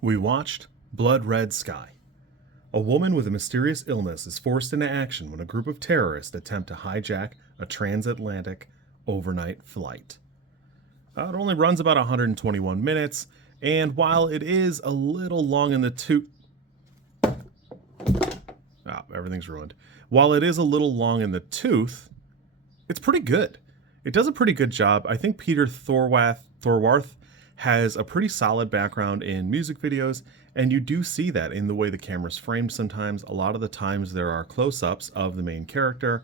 We watched Blood Red Sky. A woman with a mysterious illness is forced into action when a group of terrorists attempt to hijack a transatlantic overnight flight. It only runs about 121 minutes, and while it is a little long in the tooth... everything's ruined. While it is a little long in the tooth, it's pretty good. It does a pretty good job. I think Peter Thorwarth has a pretty solid background in music videos, and you do see that in the way the camera's framed sometimes. A lot of the times there are close-ups of the main character,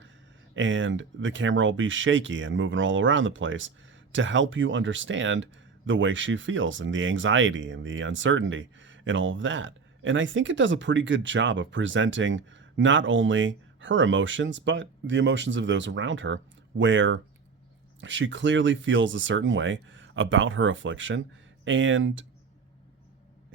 and the camera will be shaky and moving all around the place to help you understand the way she feels and the anxiety and the uncertainty and all of that. And I think it does a pretty good job of presenting not only her emotions, but the emotions of those around her, where she clearly feels a certain way about her affliction and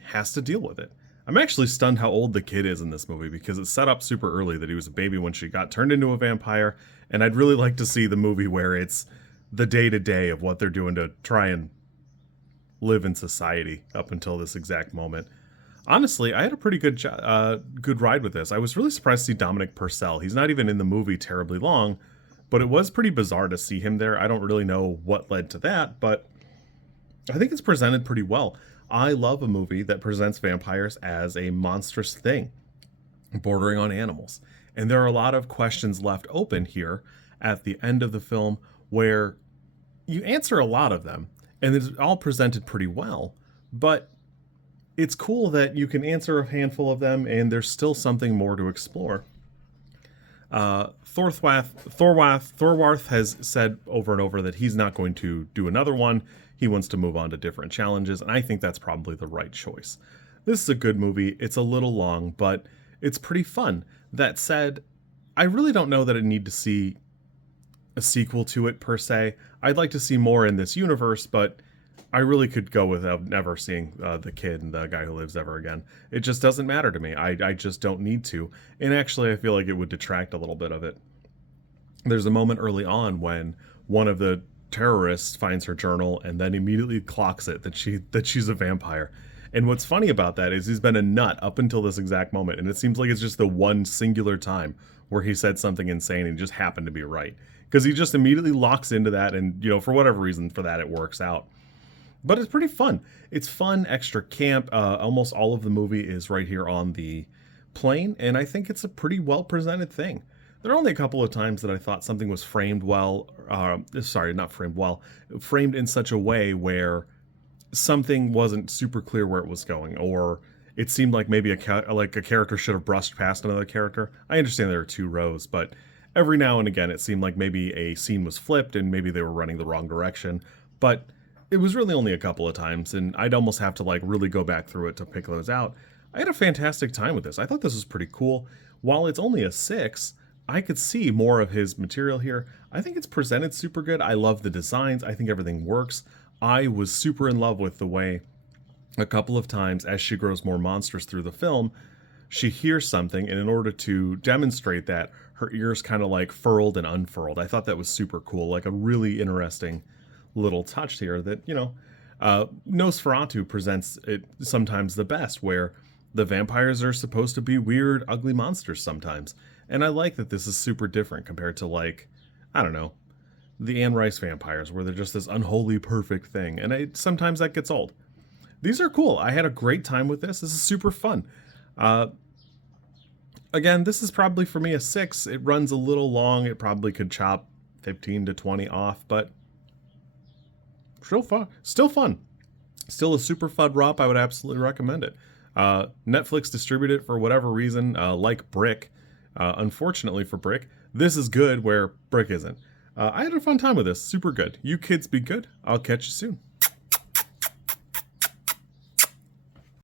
has to deal with it. I'm actually stunned how old the kid is in this movie, because it's set up super early that he was a baby when she got turned into a vampire, and I'd really like to see the movie where it's the day-to-day of what they're doing to try and live in society up until this exact moment. Honestly, I had a pretty good ride with this. I was really surprised to see Dominic Purcell. He's not even in the movie terribly long, but it was pretty bizarre to see him there. I don't really know what led to that, but I think it's presented pretty well. I love a movie that presents vampires as a monstrous thing, bordering on animals. And there are a lot of questions left open here at the end of the film where you answer a lot of them, and it's all presented pretty well, but it's cool that you can answer a handful of them and there's still something more to explore. Thorwarth has said over and over that he's not going to do another one. He wants to move on to different challenges, and I think that's probably the right choice. This is a good movie. It's a little long, but it's pretty fun. That said, I really don't know that I need to see a sequel to it per se. I'd like to see more in this universe, but I really could go without never seeing the kid and the guy who lives ever again. It just doesn't matter to me. I just don't need to. And actually, I feel like it would detract a little bit of it. There's a moment early on when one of the terrorists finds her journal and then immediately clocks it that she's a vampire. And what's funny about that is he's been a nut up until this exact moment, and it seems like it's just the one singular time where he said something insane and just happened to be right. Because he just immediately locks into that, and for whatever reason for that, it works out. But it's pretty fun. It's fun, extra camp. Almost all of the movie is right here on the plane, and I think it's a pretty well-presented thing. There are only a couple of times that I thought something was framed well, framed in such a way where something wasn't super clear where it was going, or it seemed like maybe a character should have brushed past another character. I understand there are two rows, but every now and again it seemed like maybe a scene was flipped and maybe they were running the wrong direction. But it was really only a couple of times, and I'd almost have to really go back through it to pick those out. I had a fantastic time with this. I thought this was pretty cool. While it's only a 6, I could see more of his material here. I think it's presented super good. I love the designs. I think everything works. I was super in love with the way a couple of times as she grows more monstrous through the film, she hears something, and in order to demonstrate that, her ears kind of furled and unfurled. I thought that was super cool, a really interesting little touch here that, Nosferatu presents it sometimes the best, where the vampires are supposed to be weird, ugly monsters sometimes. And I like that this is super different compared to, I don't know, the Anne Rice vampires, where they're just this unholy, perfect thing. And sometimes that gets old. These are cool. I had a great time with this. This is super fun. Again, this is probably for me a 6. It runs a little long. It probably could chop 15 to 20 off, but still fun. Still a super fun romp. I would absolutely recommend it. Netflix distributed it for whatever reason, like Brick. Unfortunately for Brick, this is good where Brick isn't. I had a fun time with this. Super good. You kids be good. I'll catch you soon.